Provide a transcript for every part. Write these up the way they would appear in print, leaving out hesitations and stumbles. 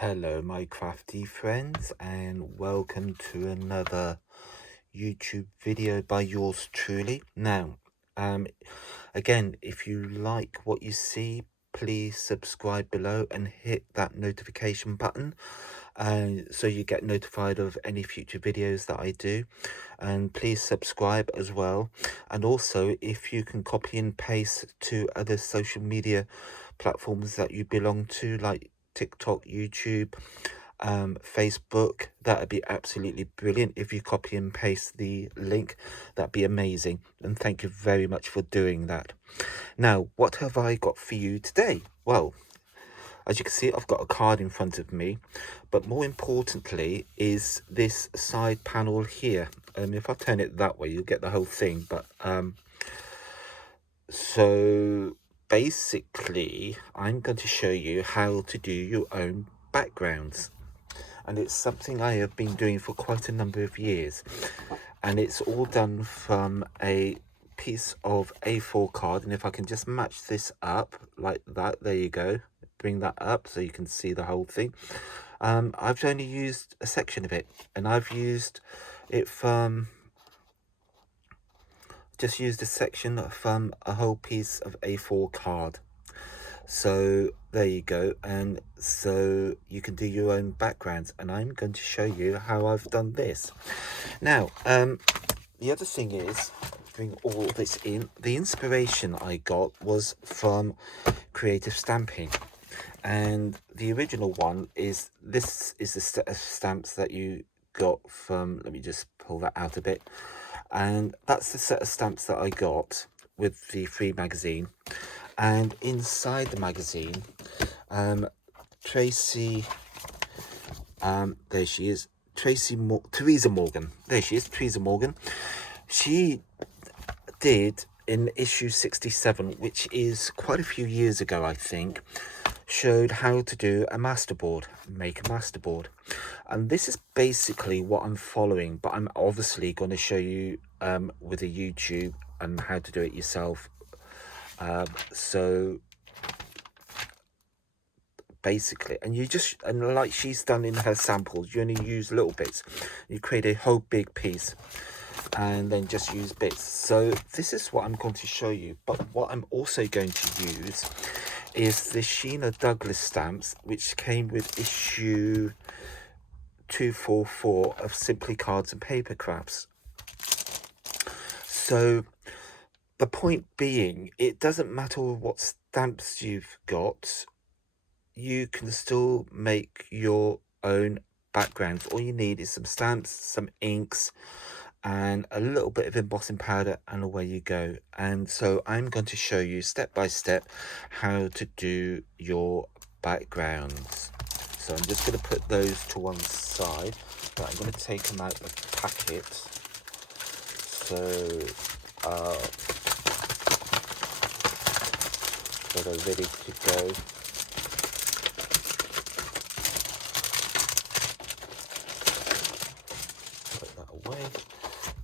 Hello my crafty friends, and welcome to another YouTube video by yours truly. Now, again, if you like what you see, please subscribe below and hit that notification button so you get notified of any future videos that I do. And please subscribe as well. And also, if you can copy and paste to other social media platforms that you belong to, like TikTok, YouTube, Facebook, that'd be absolutely brilliant. If you copy and paste the link, that'd be amazing. And thank you very much for doing that. Now, what have I got for you today? Well, as you can see, I've got a card in front of me, but more importantly is this side panel here. If I turn it that way, you'll get the whole thing. But so basically, I'm going to show you how to do your own backgrounds. And it's something I have been doing for quite a number of years. And it's all done from a piece of A4 card. And if I can just match this up like that, there you go. Bring that up so you can see the whole thing. I've only used a section of it, and I've used it from just used a section from a whole piece of A4 card. So there you go, and so you can do your own backgrounds, and I'm going to show you how I've done this. Now, the other thing is, bring all this in, the inspiration I got was from Creative Stamping, and the original one is, this is the set of stamps that you got from, let me just pull that out a bit, and that's the set of stamps that I got with the free magazine. And inside the magazine, Tracy, there she is, Teresa Morgan, there she is, Teresa Morgan, she did in issue 67, which is quite a few years ago I think, showed how to do a masterboard, make a masterboard. And this is basically what I'm following, but I'm obviously going to show you with a YouTube and how to do it yourself. So basically, and you just, and like she's done in her samples, you only use little bits, you create a whole big piece and then just use bits. So this is what I'm going to show you, but what I'm also going to use is the Sheena Douglas stamps, which came with issue 244 of Simply Cards and Paper Crafts. So the point being, it doesn't matter what stamps you've got, you can still make your own backgrounds. All you need is some stamps, some inks, and a little bit of embossing powder, and away you go. And so I'm going to show you step by step how to do your backgrounds. So I'm just going to put those to one side, but I'm going to take them out of the packet. So they're ready to go.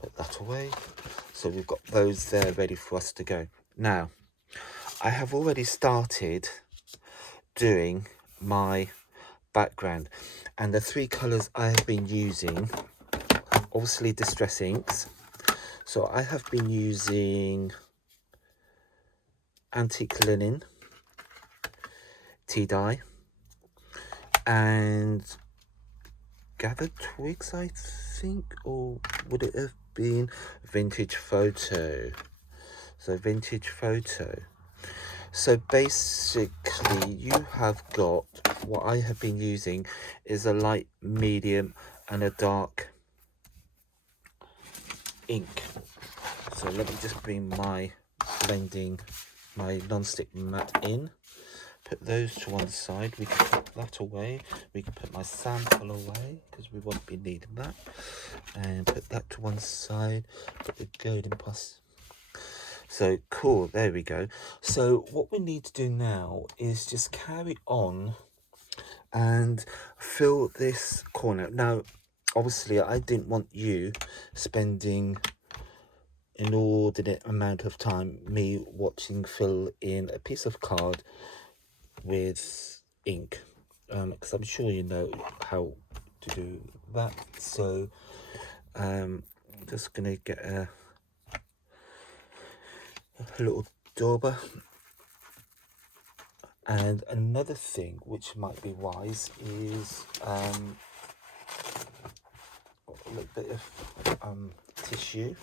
Put that away. So we've got those there ready for us to go. Now, I have already started doing my background, and the three colors I have been using, obviously Distress Inks. So I have been using Antique Linen, Tea Dye, and Gathered Twigs, I think, or would it have been Vintage Photo? So Vintage Photo. So basically you have got, what I have been using is a light, medium and a dark ink. So let me just bring my blending, my non-stick mat in. Put those to one side. We can put that away. We can put my sample away because we won't be needing that. And put that to one side. Put the golden plus. So cool, there we go. So what we need to do now is just carry on and fill this corner. Now, obviously, I didn't want you spending inordinate amount of time me watching fill in a piece of card with ink. because I'm sure you know how to do that. So I'm just gonna get a little dauber. And another thing which might be wise is a little bit of tissue,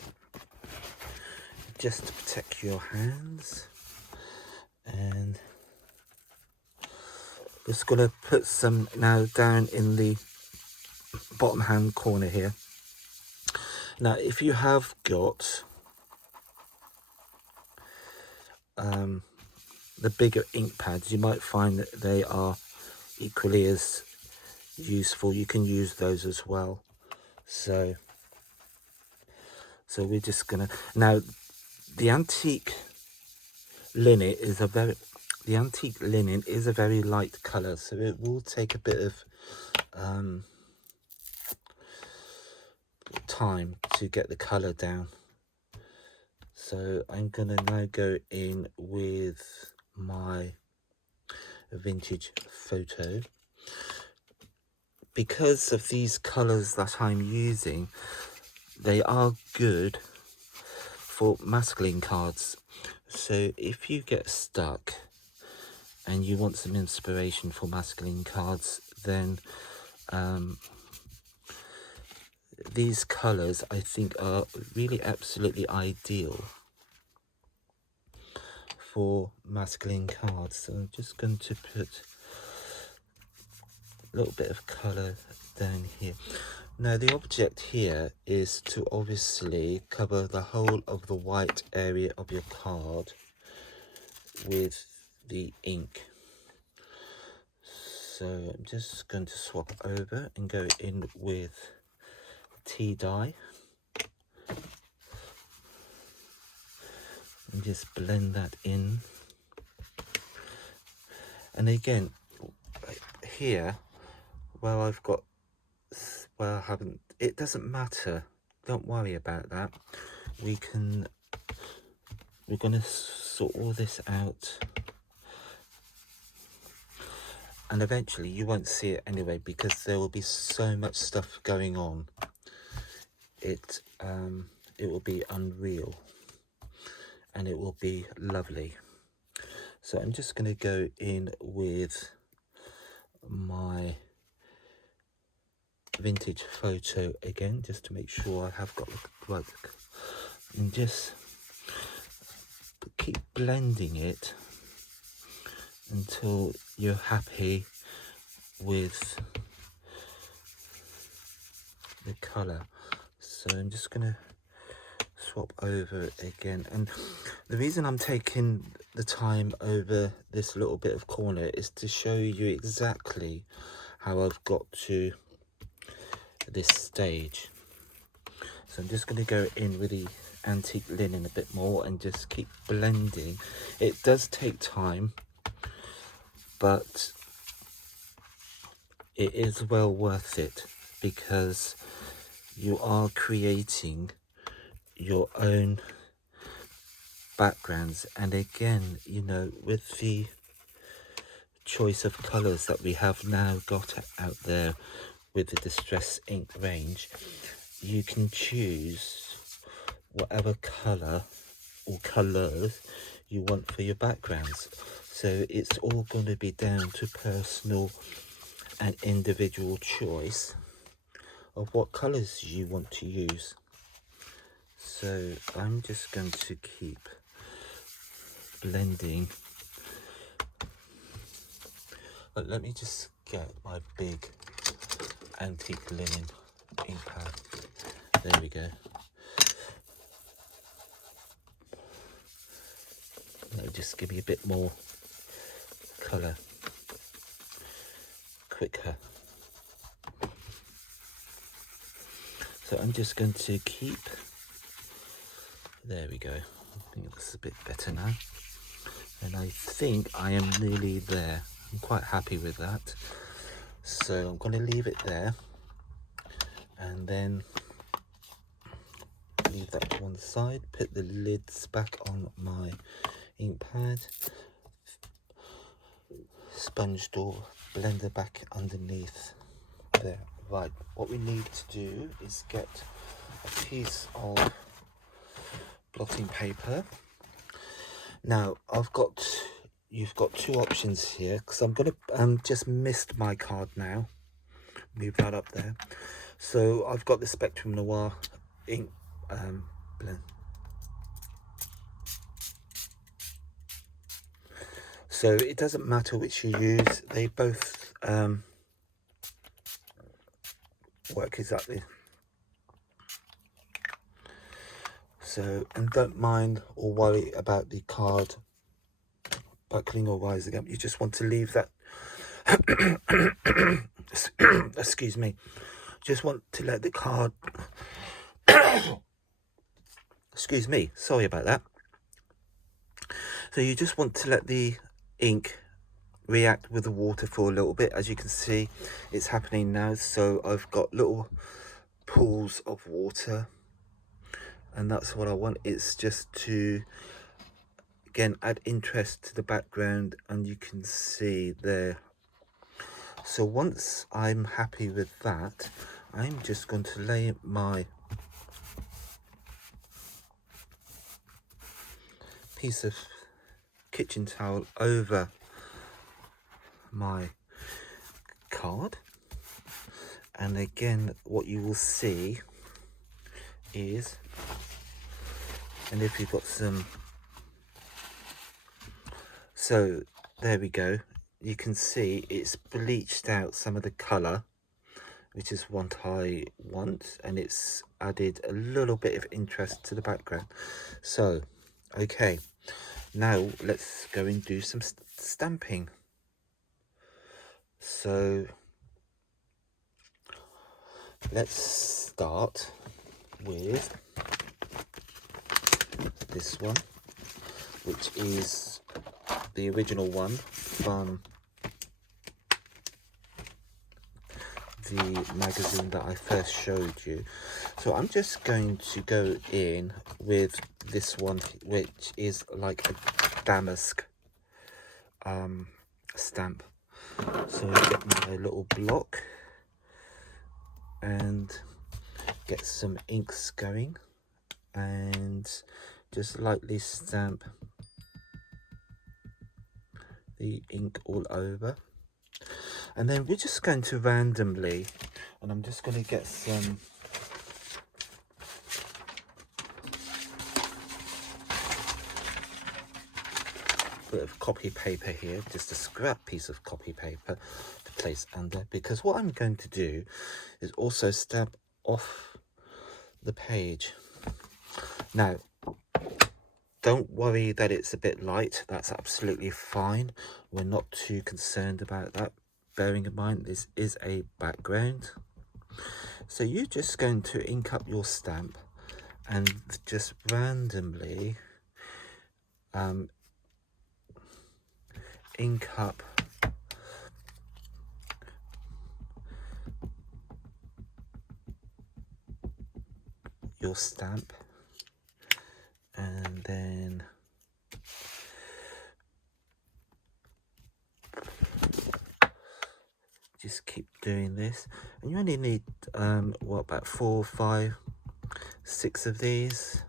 just to protect your hands. And just gonna put some now down in the bottom hand corner here. Now if you have got the bigger ink pads, you might find that they are equally as useful. You can use those as well. So we're just gonna, now the antique linen is a very light color, so it will take a bit of time to get the color down. So I'm gonna now go in with my vintage photo. Because of these colors that I'm using, they are good for masculine cards. So if you get stuck and you want some inspiration for masculine cards, then these colors I think are really absolutely ideal for masculine cards. So I'm just going to put a little bit of color down here. Now the object here is to obviously cover the whole of the white area of your card with the ink. So I'm just going to swap over and go in with tea dye and just blend that in. And again, here where I've got, where I haven't, it doesn't matter, don't worry about that. We're gonna sort all this out, and eventually you won't see it anyway, because there will be so much stuff going on. It will be unreal, and it will be lovely. So I'm just going to go in with my vintage photo again, just to make sure I have got the right, and just keep blending it until you're happy with the color. So I'm just going to swap over it again, and the reason I'm taking the time over this little bit of corner is to show you exactly how I've got to this stage. So I'm just going to go in with the antique linen a bit more and just keep blending. It does take time, but it is well worth it, because you are creating your own backgrounds. And again, you know, with the choice of colors that we have now got out there with the Distress Ink range, you can choose whatever color or colors you want for your backgrounds. So it's all going to be down to personal and individual choice of what colors you want to use. So I'm just going to keep blending. But let me just get my big antique linen ink pad. There we go. That'll just give me a bit more colour quicker. So I'm just going to keep, there we go. I think it looks a bit better now. And I think I am nearly there. I'm quite happy with that. So I'm going to leave it there, and then leave that to one side. Put the lids back on my ink pad. sponge door blender back underneath there. Right, what we need to do is get a piece of blotting paper. Now you've got two options here, because I'm going to just missed my card now. Move that up there. So I've got the Spectrum Noir ink blend. So it doesn't matter which you use, they both work exactly. So, and don't mind or worry about the card buckling or rising up. You just want to leave that excuse me, just want to let the card excuse me, sorry about that. So you just want to let the ink react with the water for a little bit. As you can see, it's happening now. So I've got little pools of water, and that's what I want. It's just to, again, add interest to the background, and you can see there. So once I'm happy with that, I'm just going to lay my piece of kitchen towel over my card, and again what you will see is, and if you've got some, so there we go, you can see it's bleached out some of the colour, which is what I want, and it's added a little bit of interest to the background. So okay, now let's go and do some stamping. So let's start with this one, which is the original one from the magazine that I first showed you. So I'm just going to go in with this one, which is like a damask stamp. So I get my little block and get some inks going, and just lightly stamp the ink all over. And then we're just going to randomly, and I'm just going to get some bit of copy paper here, just a scrap piece of copy paper to place under, because what I'm going to do is also stamp off the page. Now don't worry that it's a bit light, that's absolutely fine. We're not too concerned about that, bearing in mind this is a background. So you're just going to ink up your stamp and just randomly ink up your stamp, and then just keep doing this, and you only need what, about 4, 5, 6 of these,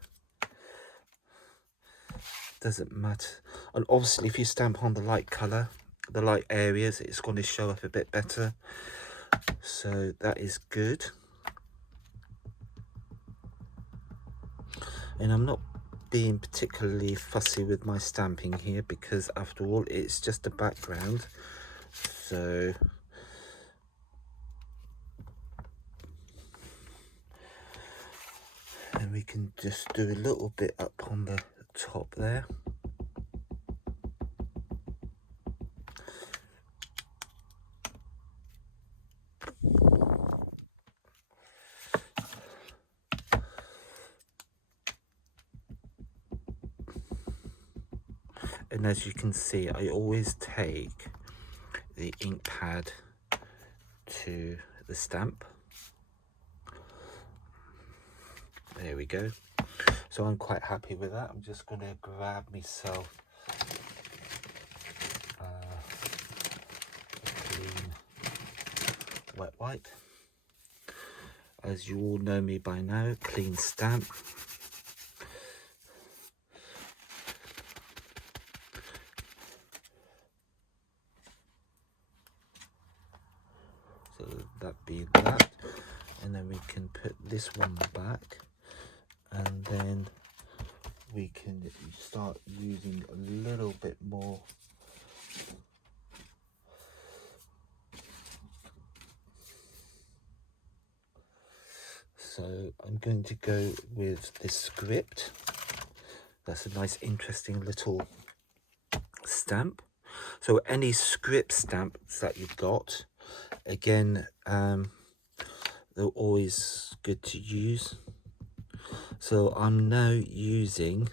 doesn't matter. And obviously if you stamp on the light color, the light areas, it's going to show up a bit better, so that is good. And I'm not being particularly fussy with my stamping here, because after all it's just a background. So and we can just do a little bit up on the top there. And as you can see, I always take the ink pad to the stamp. There we go. So I'm quite happy with that. I'm just going to grab myself wet wipe. As you all know me by now, clean stamp. So that be that, and then we can put this one back, and then we can start using a little bit more so I'm going to go with this script. That's a nice interesting little stamp. So any script stamps that you've got, again, they're always good to use. So I'm now using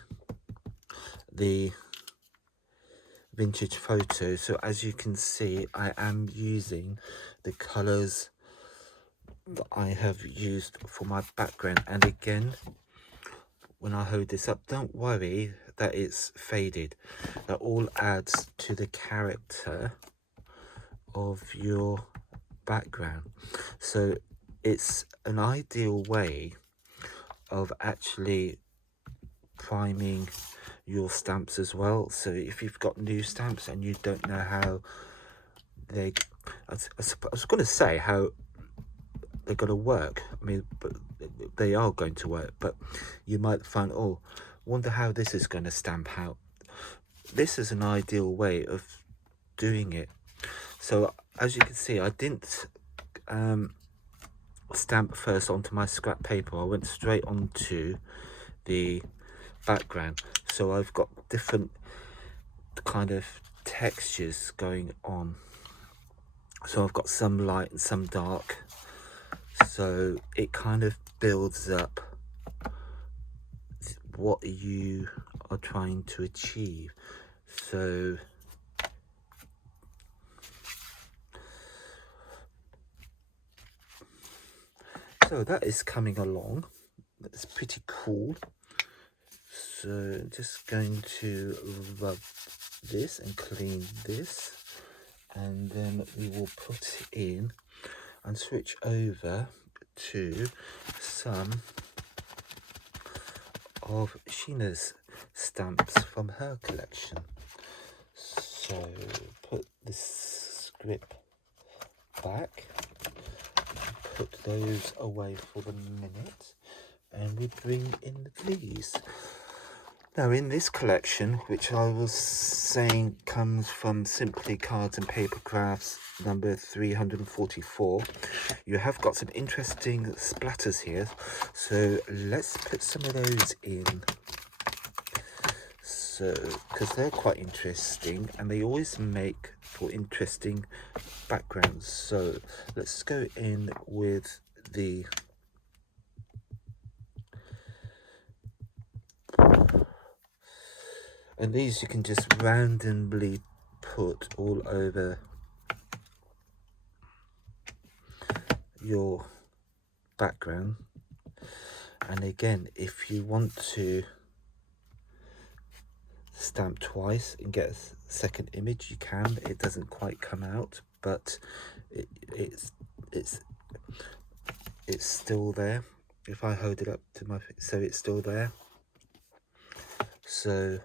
the vintage photo. So as you can see, I am using the colors that I have used for my background. And again, when I hold this up, don't worry that it's faded. That all adds to the character of your background. So it's an ideal way of actually priming your stamps as well. So if you've got new stamps and you don't know how they, I was going to say how they're going to work. I mean, but they are going to work, but you might find, oh, wonder how this is going to stamp out. This is an ideal way of doing it. So as you can see, I didn't stamp first onto my scrap paper. I went straight onto the background. So I've got different kind of textures going on. So I've got some light and some dark. So it kind of builds up what you are trying to achieve. So that is coming along. That's pretty cool. So just going to rub this and clean this, and then we will put in and switch over to some of Sheena's stamps from her collection. So put this script back, put those away for the minute, and we bring in these. Now in this collection, which I was saying comes from Simply Cards and Paper Crafts number 344, you have got some interesting splatters here. So let's put some of those in. So, because they're quite interesting and they always make for interesting backgrounds. So let's go in with the and these you can just randomly put all over your background. And again, if you want to stamp twice and get a second image, you can. It doesn't quite come out, but it's still there. If I hold it up to my face, so it's still there. So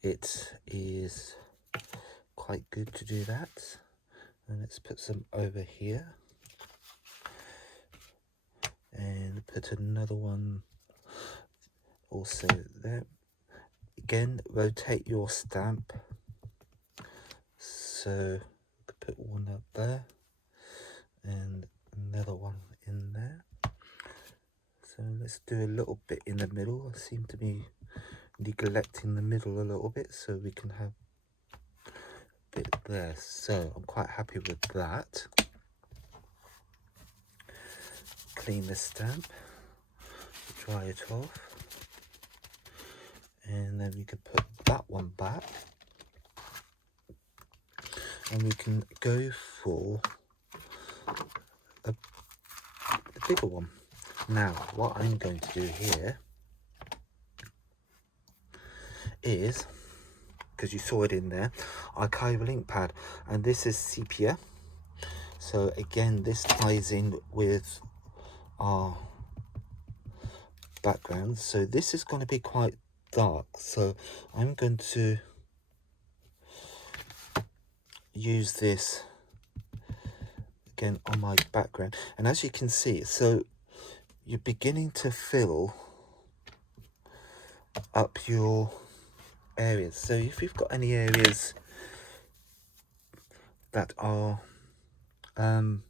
it is quite good to do that. And let's put some over here and put another one also there. Again, rotate your stamp. So put one up there and another one in there. So let's do a little bit in the middle. I seem to be neglecting the middle a little bit, so we can have a bit there. So I'm quite happy with that. Clean the stamp, dry it off, and then we can put that one back, and we can go for a bigger one. Now what I'm going to do here is, because you saw it in there, archival ink pad, and this is sepia. So again, this ties in with our background. So this is going to be quite dark, so I'm going to use this again on my background, and as you can see, so you're beginning to fill up your areas. So if you've got any areas that are and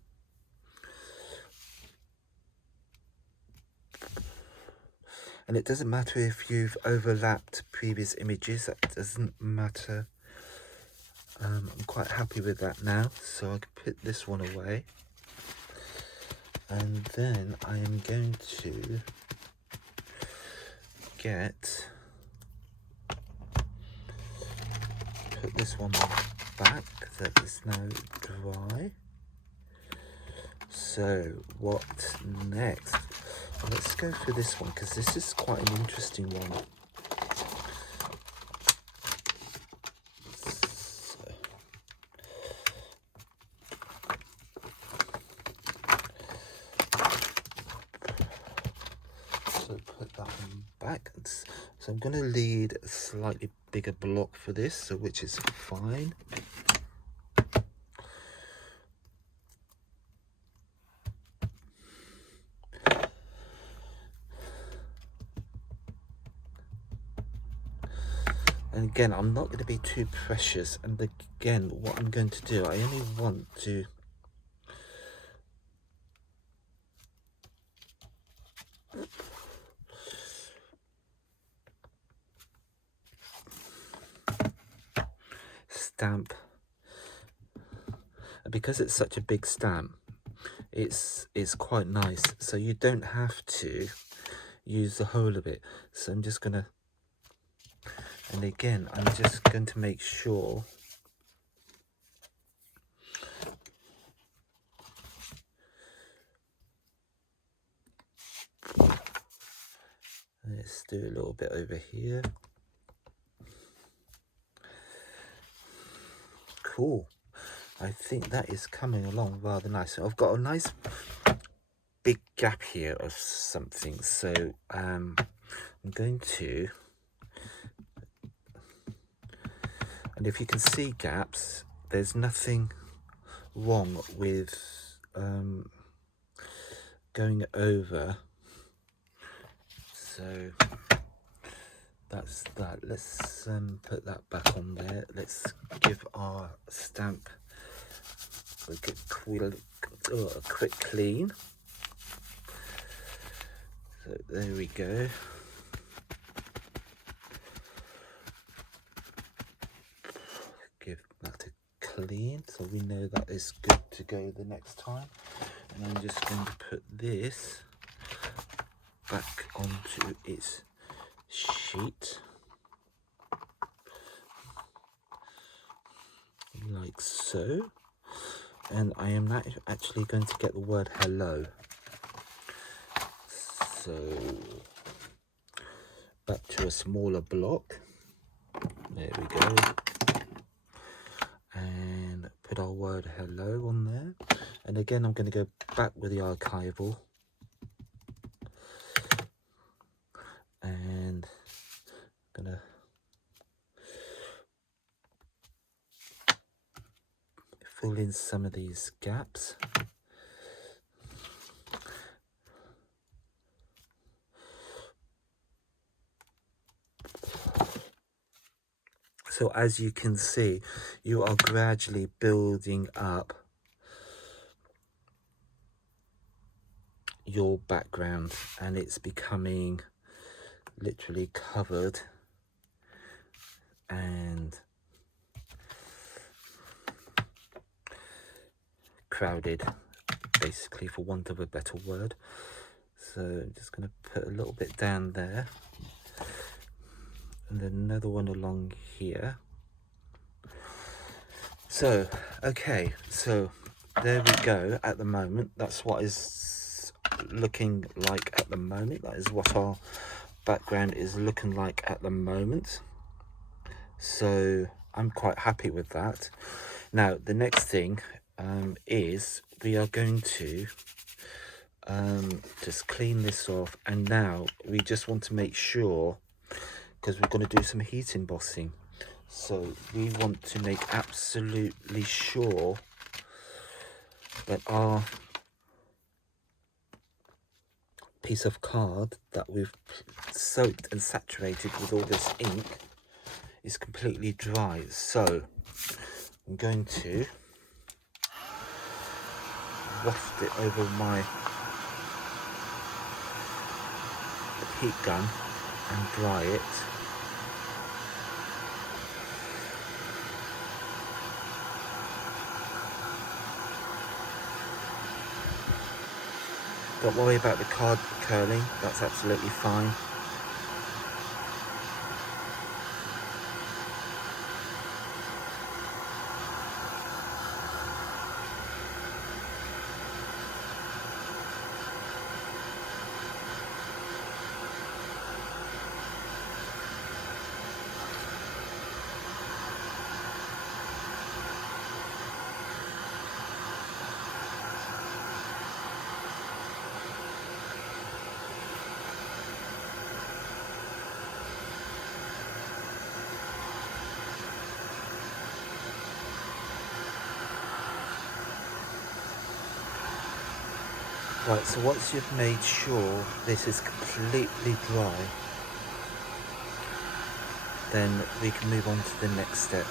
it doesn't matter if you've overlapped previous images, that doesn't matter. I'm quite happy with that now, so I can put this one away, and then I am going to put this one back that is now dry. So what next? Well, let's go for this one, because this is quite an interesting one. So put that one back. So I'm going to lead a slightly bigger block for this, so which is fine. And again, I'm not going to be too precious. And again, what I'm going to do, I only want to stamp, because it's such a big stamp, it's quite nice, so you don't have to use the whole of it. So I'm just gonna, and again, I'm just going to make sure let's do a little bit over here. Cool. I think that is coming along rather nice. So I've got a nice big gap here of something, so I'm going to, and if you can see gaps, there's nothing wrong with going over. So that's that. Let's put that back on there. Let's give our stamp a quick clean. So there we go. Give that a clean, so we know that is good to go the next time. And I'm just going to put this back onto its sheet like so, and I am now actually going to get the word hello. So back to a smaller block, there we go, and put our word hello on there. And again, I'm going to go back with the archival and I'm going to fill in some of these gaps. So as you can see, you are gradually building up your background, and it's becoming literally covered and crowded, basically, for want of a better word. So I'm just going to put a little bit down there, and then another one along here. So okay, so there we go. At the moment, that's what is looking like at the moment. That is what our background is looking like at the moment, so I'm quite happy with that. Now the next thing is we are going to just clean this off, and now we just want to make sure, because we're going to do some heat embossing, so we want to make absolutely sure that our piece of card that we've soaked and saturated with all this ink is completely dry. So I'm going to waft it over my heat gun and dry it. Don't worry about the card curling, that's absolutely fine. Right, so once you've made sure this is completely dry, then we can move on to the next step.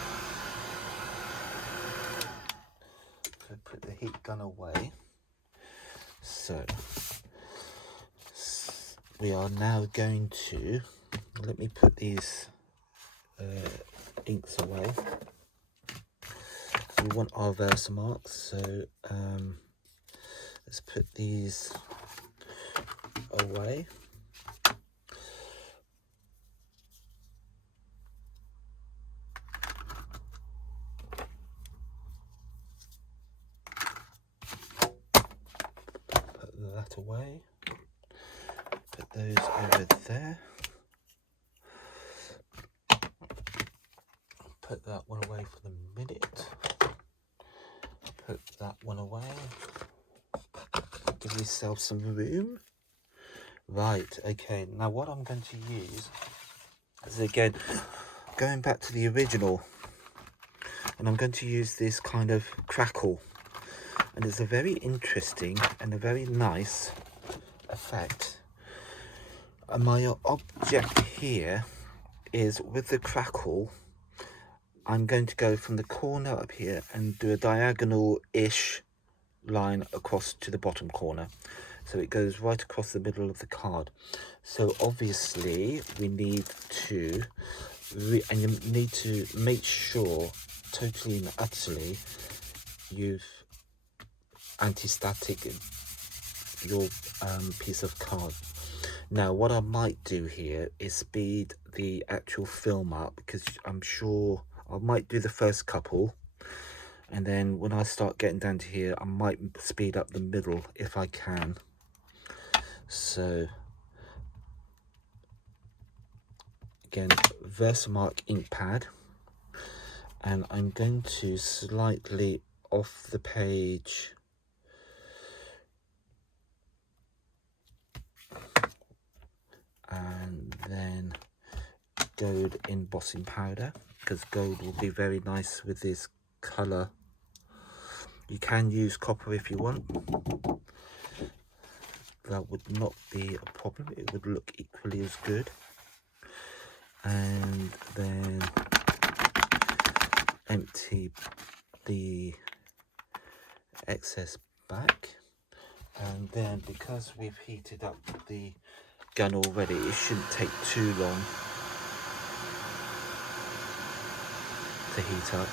So put the heat gun away. So we are now going to, let me put these inks away. So we want our Versamarks, so let's put these away. Put that away. Put those over there. Put that one away for the minute. Put that one away. Give yourself some room. Right, okay, now what I'm going to use is, again, going back to the original, and I'm going to use this kind of crackle, and it's a very interesting and a very nice effect. And my object here is, with the crackle, I'm going to go from the corner up here and do a diagonal-ish line across to the bottom corner, so it goes right across the middle of the card. So obviously we need to and you need to make sure totally and utterly you've anti-static your piece of card. Now what I might do here is speed the actual film up, because I'm sure I might do the first couple, and then when I start getting down to here I might speed up the middle if I can. So again, Versamark ink pad, and I'm going to slightly off the page and then gold embossing powder, because gold will be very nice with this colour. You can use copper if you want, that would not be a problem, it would look equally as good. And then empty the excess back, and then because we've heated up the gun already, it shouldn't take too long to heat up.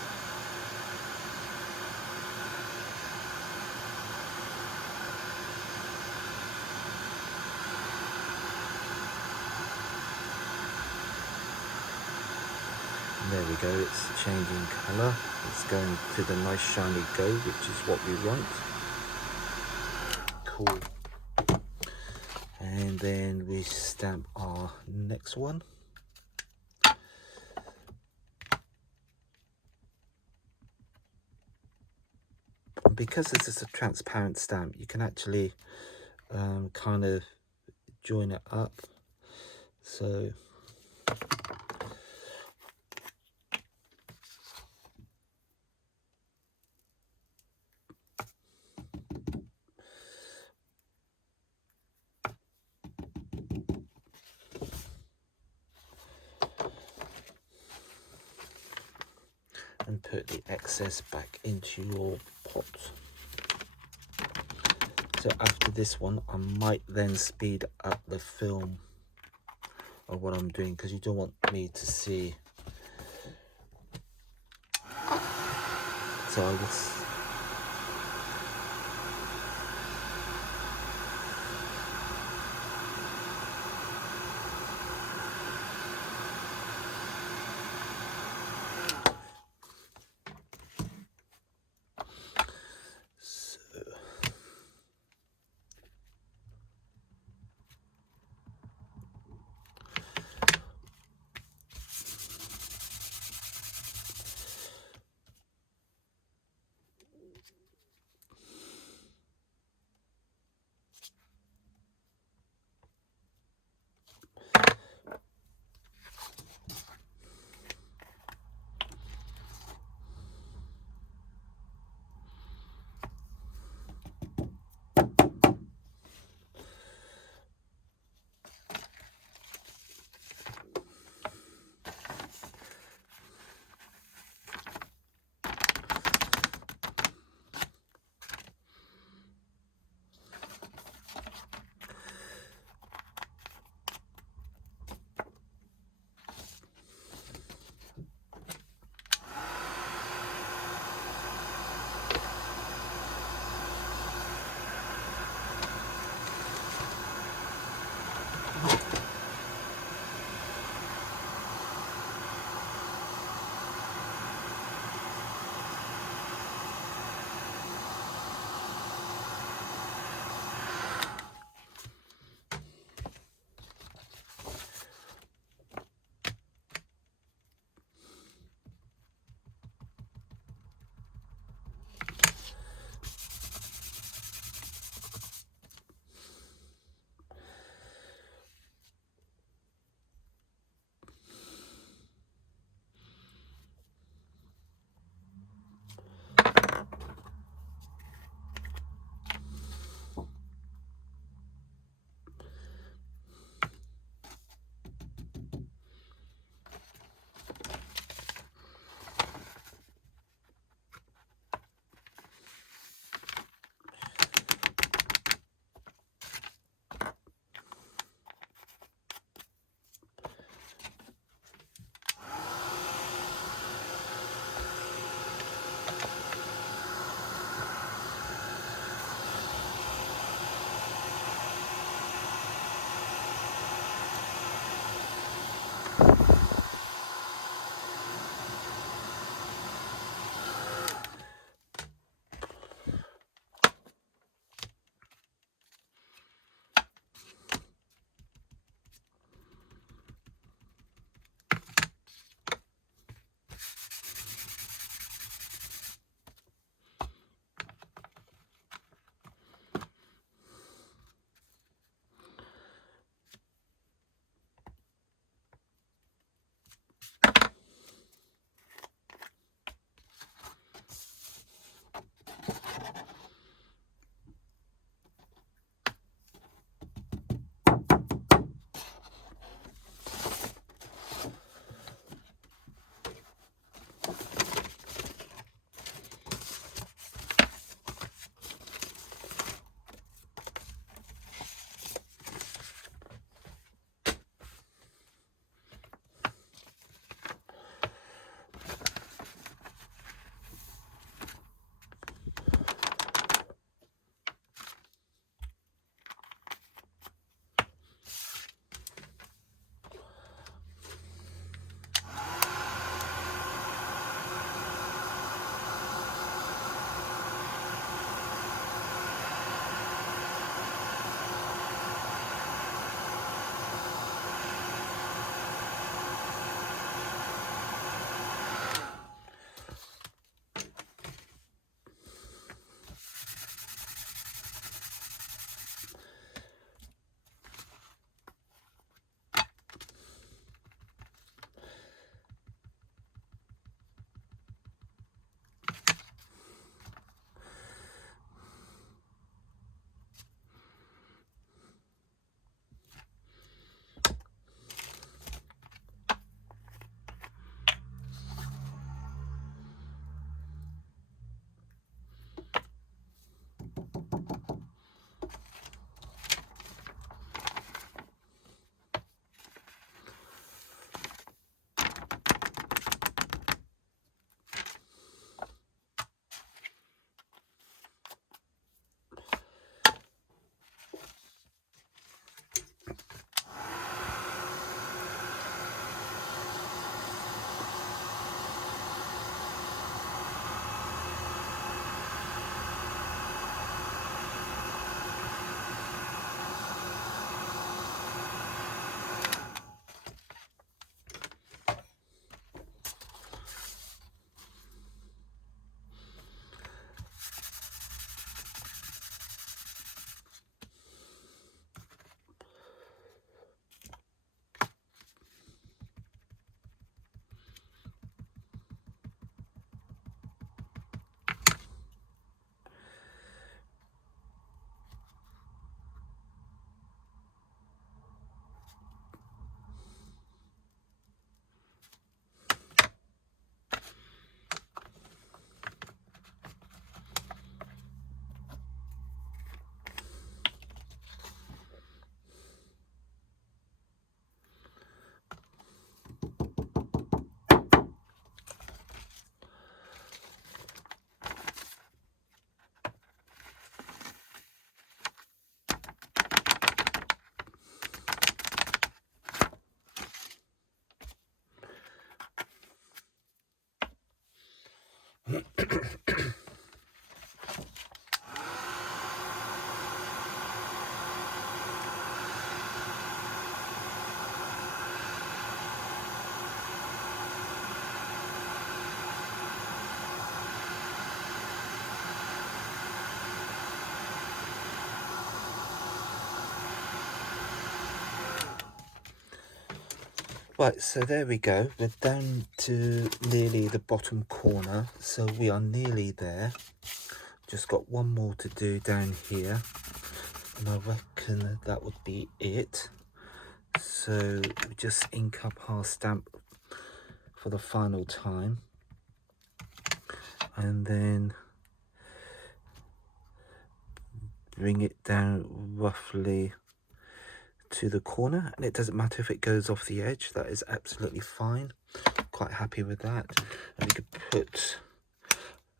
There we go, it's changing colour, it's going to the nice shiny gold, which is what we want. Cool. And then we stamp our next one. And because this is a transparent stamp, you can actually kind of join it up. So and put the excess back into your pot. So after this one, I might then speed up the film of what I'm doing, because you don't want me to see. So I will. Right, so there we go. We're down to nearly the bottom corner, so we are nearly there. Just got one more to do down here, and I reckon that would be it. So we just ink up our stamp for the final time, and then bring it down roughly to the corner, and it doesn't matter if it goes off the edge, that is absolutely fine. Quite happy with that. And you could put,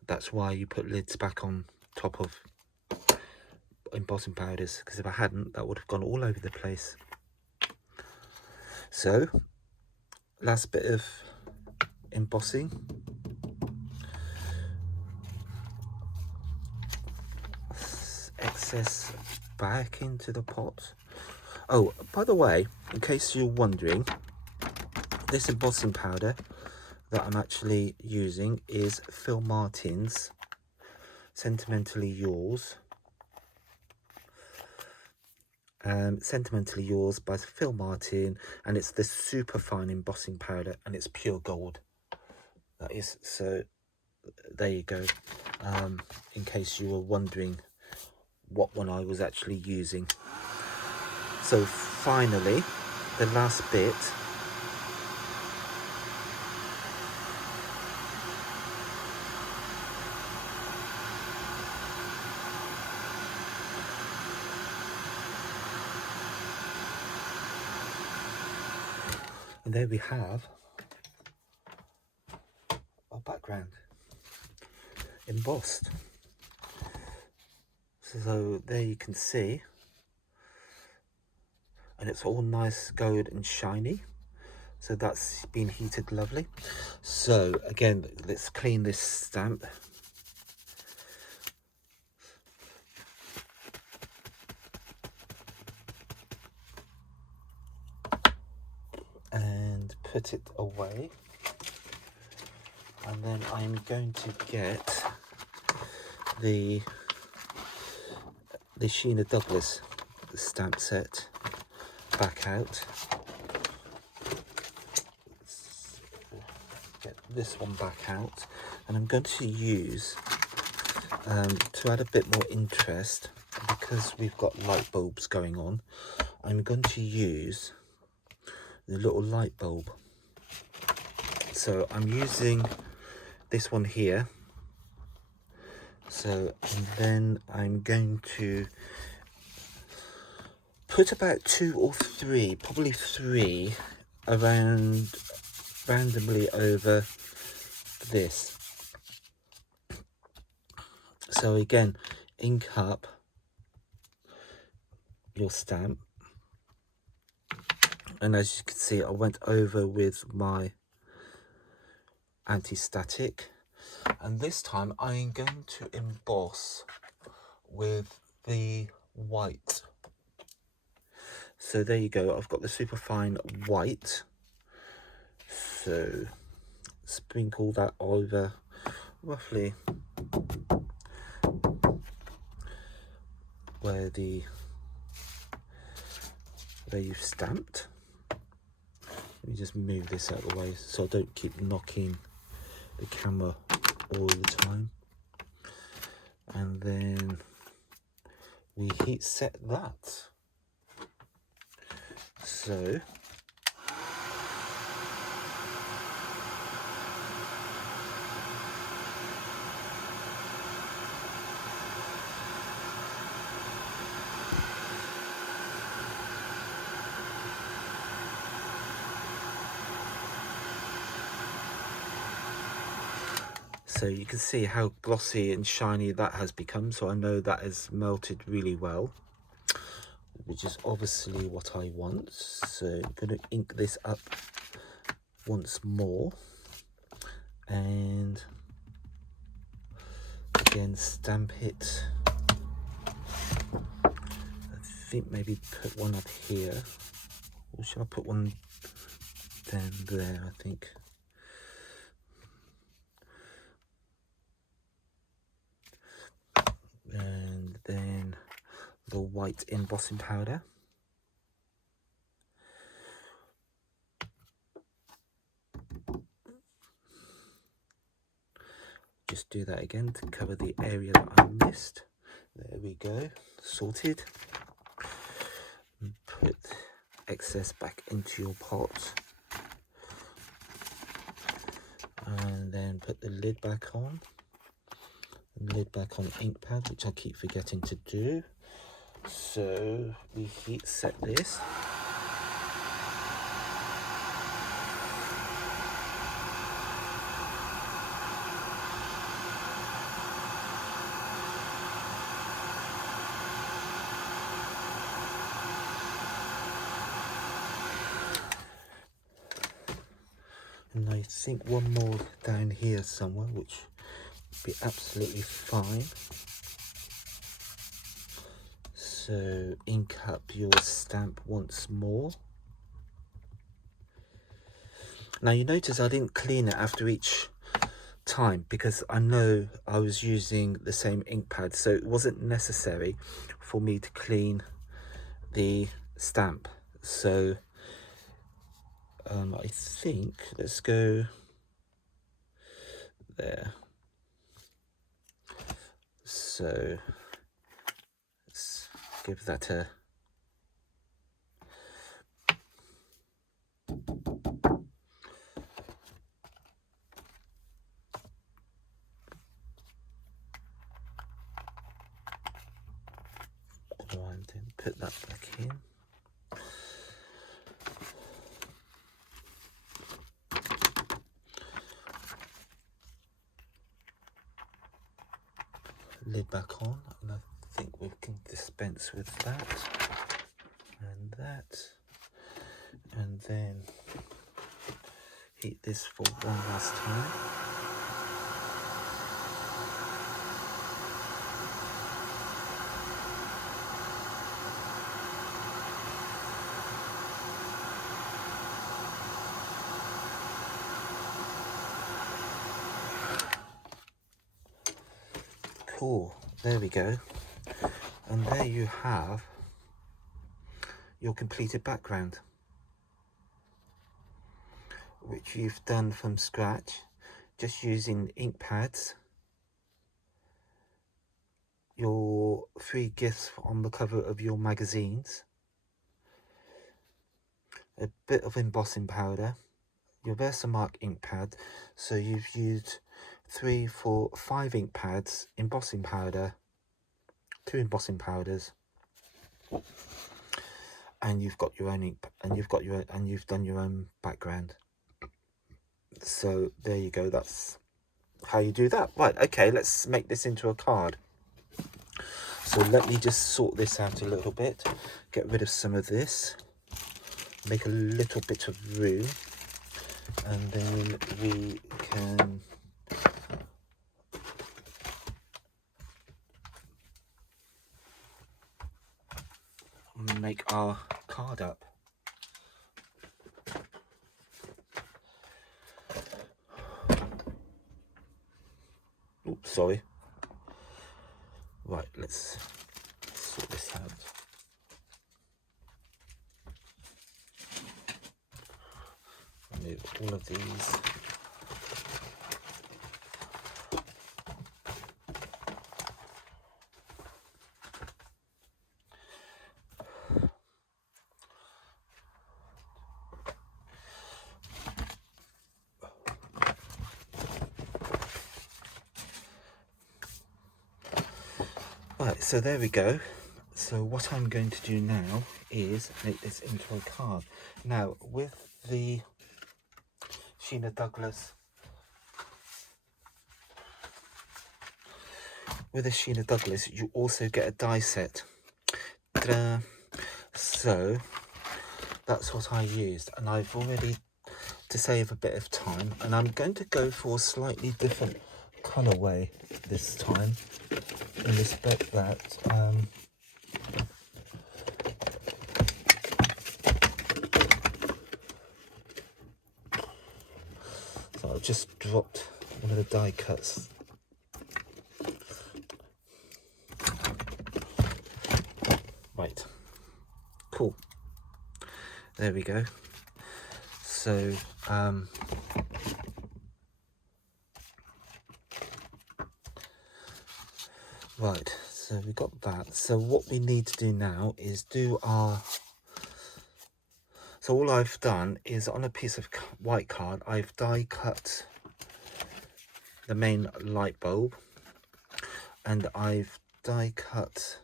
that's why you put lids back on top of embossing powders, because if I hadn't, that would have gone all over the place. So last bit of embossing. Excess back into the pot. Oh, by the way, in case you're wondering, this embossing powder that I'm actually using is Phil Martin's Sentimentally Yours. Sentimentally Yours by Phil Martin, and it's this super fine embossing powder, and it's pure gold. That is, so there you go. In case you were wondering what one I was actually using. So finally, the last bit. And there we have our background embossed. So there you can see, and it's all nice gold and shiny. So that's been heated lovely. So again, let's clean this stamp. And put it away. And then I'm going to get the Sheena Douglas stamp set back out. Let's get this one back out, and I'm going to use to add a bit more interest, because we've got light bulbs going on, I'm going to use the little light bulb. So I'm using this one here. So, and then I'm going to put about 2 or 3, probably 3, around randomly over this. So again, ink up your stamp, and as you can see, I went over with my anti-static, and this time I'm going to emboss with the white. So there you go, I've got the super fine white, so sprinkle that over roughly where you've stamped. Let me just move this out of the way so I don't keep knocking the camera all the time. And then we heat set that. So you can see how glossy and shiny that has become. So I know that has melted really well, which is obviously what I want. So I'm going to ink this up once more, and again stamp it. I think maybe put one up here, or should I put one down there? I think. And then the white embossing powder. do that again to cover the area that I missed. There we go, sorted. And put excess back into your pot. And then put the lid back on. And lid back on ink pad, which I keep forgetting to do. So we heat set this. And I think one more down here somewhere, which would be absolutely fine. So ink up your stamp once more. Now you notice I didn't clean it after each time because I know I was using the same ink pad, so it wasn't necessary for me to clean the stamp. So I think let's go there. So let's give that a and then put that back in. Lid back on, and I think we can dispense with that and that, and then heat this for one last time. Cool, there we go. And there you have your completed background, which you've done from scratch, just using ink pads, your 3 gifts on the cover of your magazines, a bit of embossing powder, your Versamark ink pad. So you've used 3, 4, 5 ink pads, embossing powder, 2 embossing powders, and you've got your own ink, and you've done your own background. So there you go, that's how you do that. Right, okay, let's make this into a card. So let me just sort this out a little bit, get rid of some of this, make a little bit of room, and then we can make our card up. Oops, sorry. Right, let's sort this out. Remove all of these. Right, so there we go. So what I'm going to do now is make this into a card. Now, with the Sheena Douglas, you also get a die set. Ta-da! So that's what I used, and I've already, to save a bit of time, and I'm going to go for a slightly different colourway this time, in respect that so I've just dropped one of the die cuts. Right, cool, there we go. So Right, so we got that. So what we need to do now is do our... So all I've done is on a piece of white card, I've die cut the main light bulb, and I've die cut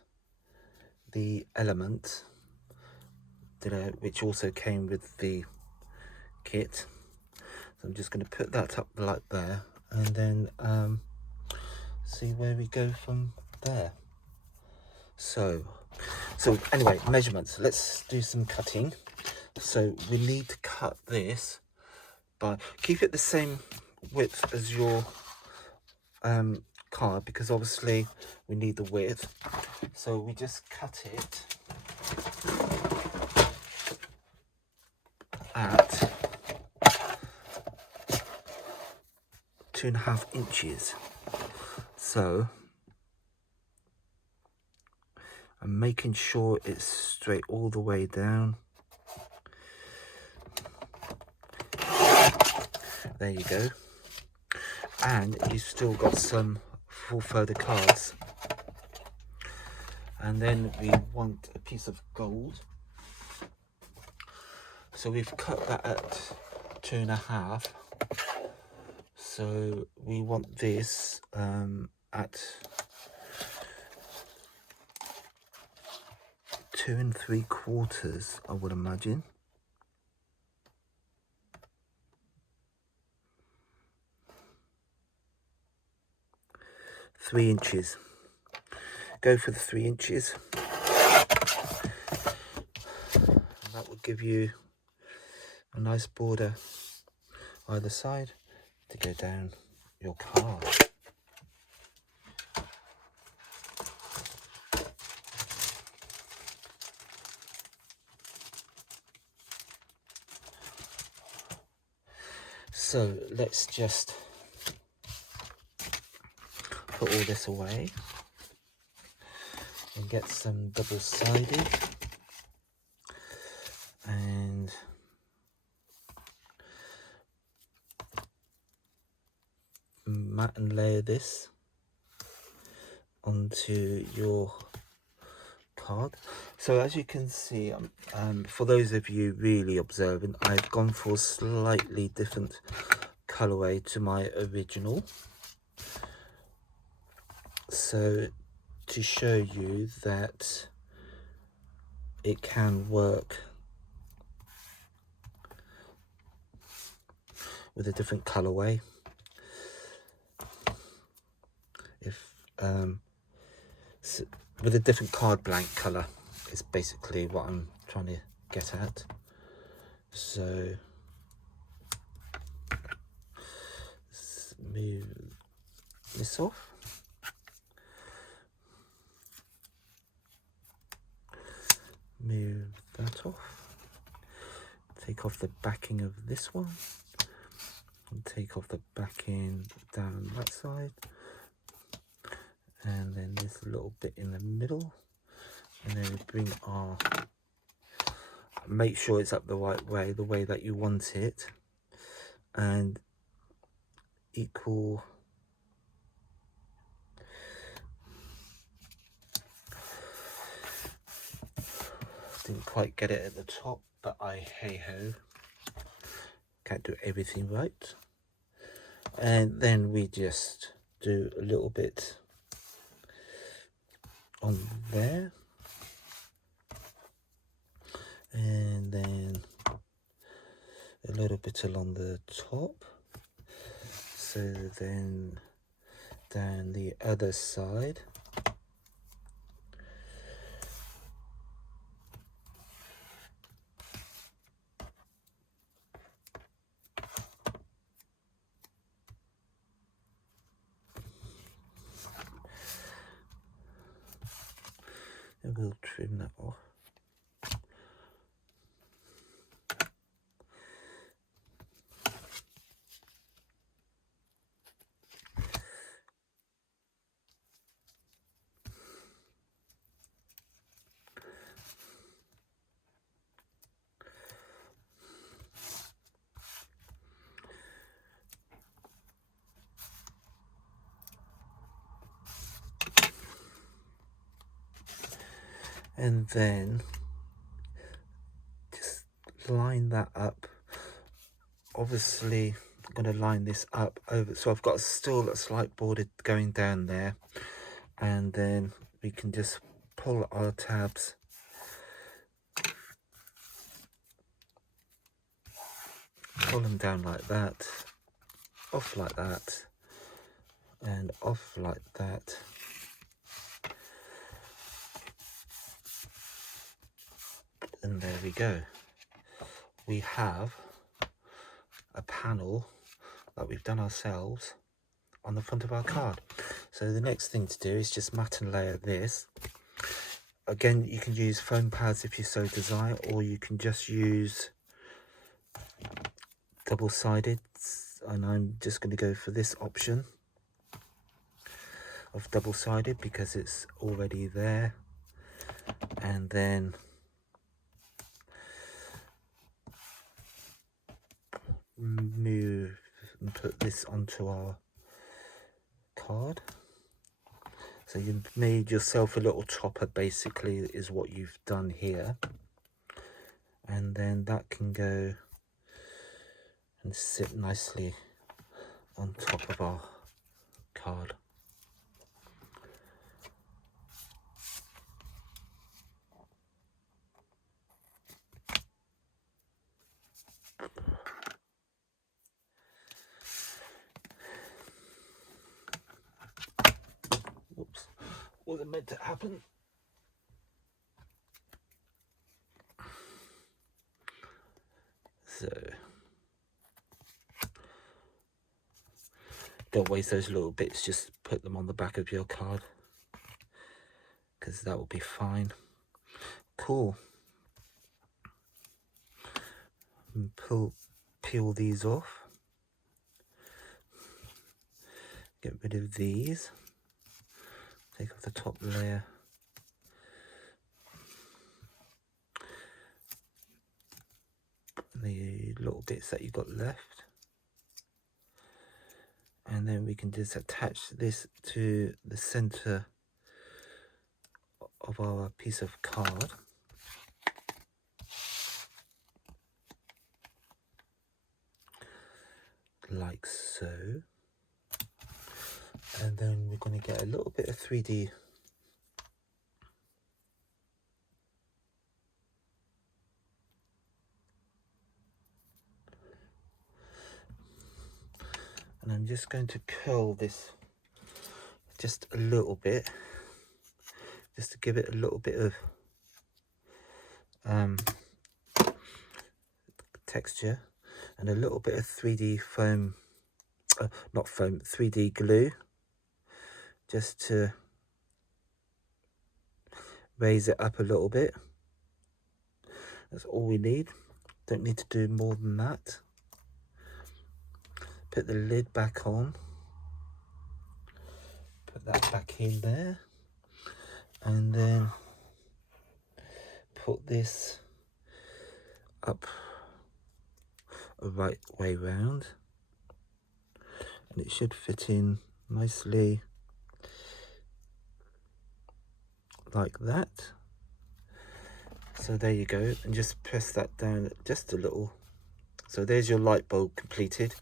the element, which also came with the kit. So I'm just going to put that up like there, and then see where we go from there. So anyway, measurements. Let's do some cutting. So we need to cut this, but keep it the same width as your card, because obviously we need the width. So we just cut it at 2.5 inches. So I'm making sure it's straight all the way down. There you go. And you've still got some further cards. And then we want a piece of gold. So we've cut that at 2.5. So we want this at 2 3/4, I would imagine. Three inches. Go for the 3 inches. And that will give you a nice border either side to go down your card. So let's just put all this away and get some double-sided and mat and layer this onto your card. So as you can see, for those of you really observant, I've gone for a slightly different colorway to my original, so to show you that it can work with a different colorway. If with a different card blank color is basically what I'm trying to get at. So let's move this off. Move that off. Take off the backing of this one. And take off the backing down that side. And then this little bit in the middle, and then we bring our, make sure it's up the right way, the way that you want it, and equal didn't quite get it at the top, but hey ho, can't do everything right. And then we just do a little bit on there, and then a little bit along the top, so then down the other side. And we'll trim that off. and then just line that up. Obviously I'm going to line this up over, so I've got still a slight border going down there, and then we can just pull our tabs pull them down like that, off like that, and off like that. And there we go. We have a panel that we've done ourselves on the front of our card. So the next thing to do is just mat and layer this. Again, you can use foam pads if you so desire, or you can just use double-sided, and I'm just going to go for this option of double-sided because it's already there. And then move and put this onto our card. So you made yourself a little topper, basically, is what you've done here. And then that can go and sit nicely on top of our card. Whoops, wasn't meant to happen. So don't waste those little bits, just put them on the back of your card because that will be fine. Cool. And peel these off. Get rid of these. Take off the top layer. The little bits that you've got left. And then we can just attach this to the center of our piece of card. Like so. And then we're going to get a little bit of 3D and I'm just going to curl this just a little bit, just to give it a little bit of texture, and a little bit of 3D foam, not foam, 3D glue, just to raise it up a little bit. That's all we need. Don't need to do more than that. Put the lid back on, put that back in there, and then put this up a right way round, and it should fit in nicely like that. So there you go, and just press that down just a little. So there's your light bulb completed.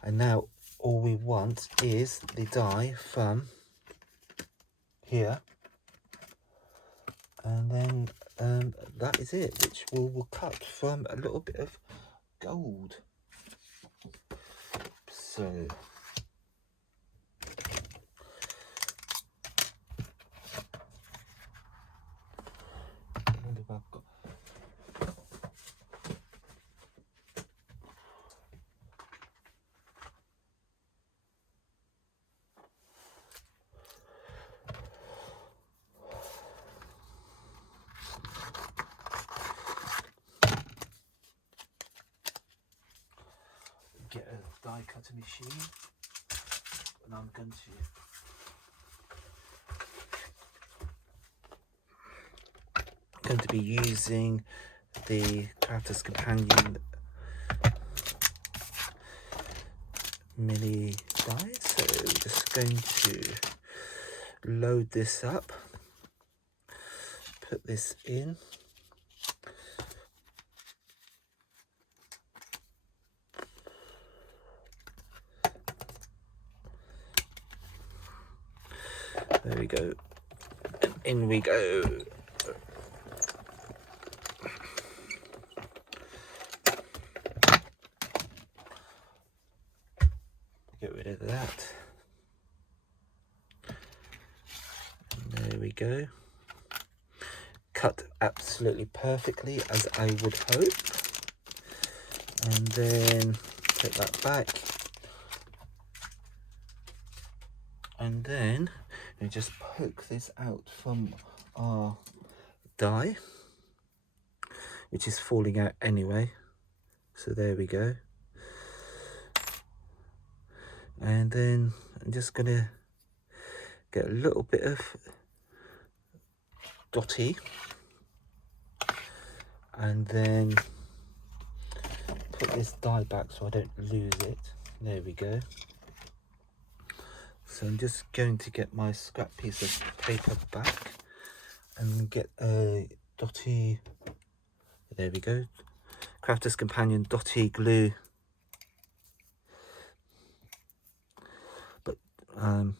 And now all we want is the die from here, and then that is it, which we'll cut from a little bit of gold. So get a die cutter machine, and I'm going to be using the Crafter's Companion mini die. So we're just going to load this up, put this in. There we go. And in we go. Get rid of that. And there we go. Cut absolutely perfectly, as I would hope. And then put that back. And then we just poke this out from our die, which is falling out anyway. So there we go. And then I'm just gonna get a little bit of dotty, and then put this die back so I don't lose it. There we go. So I'm just going to get my scrap piece of paper back and get a dotty, there we go, Crafter's Companion dotty glue. But and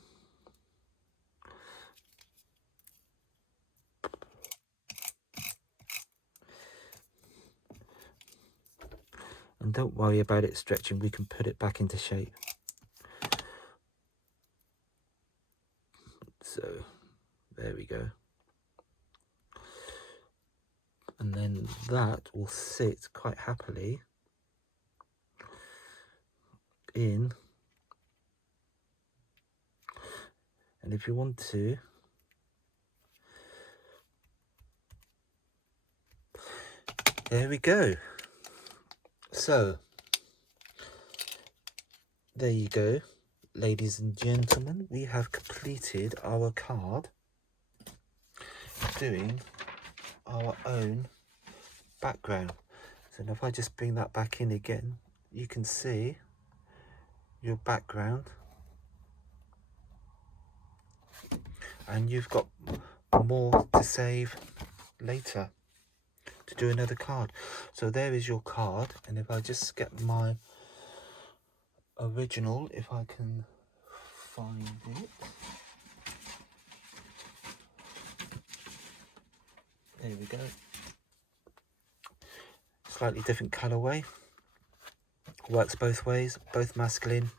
don't worry about it stretching, we can put it back into shape. So there we go. And then that will sit quite happily in. And if you want to, there we go. So there you go, ladies and gentlemen, we have completed our card doing our own background. So now if I just bring that back in again, you can see your background, and you've got more to save later to do another card. So there is your card, and if I just get my original, if I can find it, there we go, slightly different colorway, works both ways, both masculine.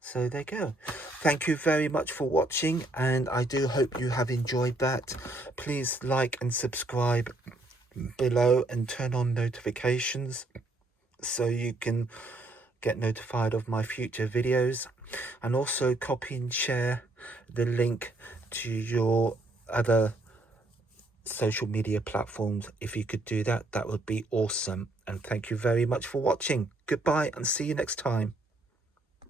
So there you go. Thank you very much for watching, and I do hope you have enjoyed that. Please like and subscribe below and turn on notifications so you can get notified of my future videos, and also copy and share the link to your other social media platforms. If you could do that, that would be awesome. And thank you very much for watching. Goodbye and see you next time.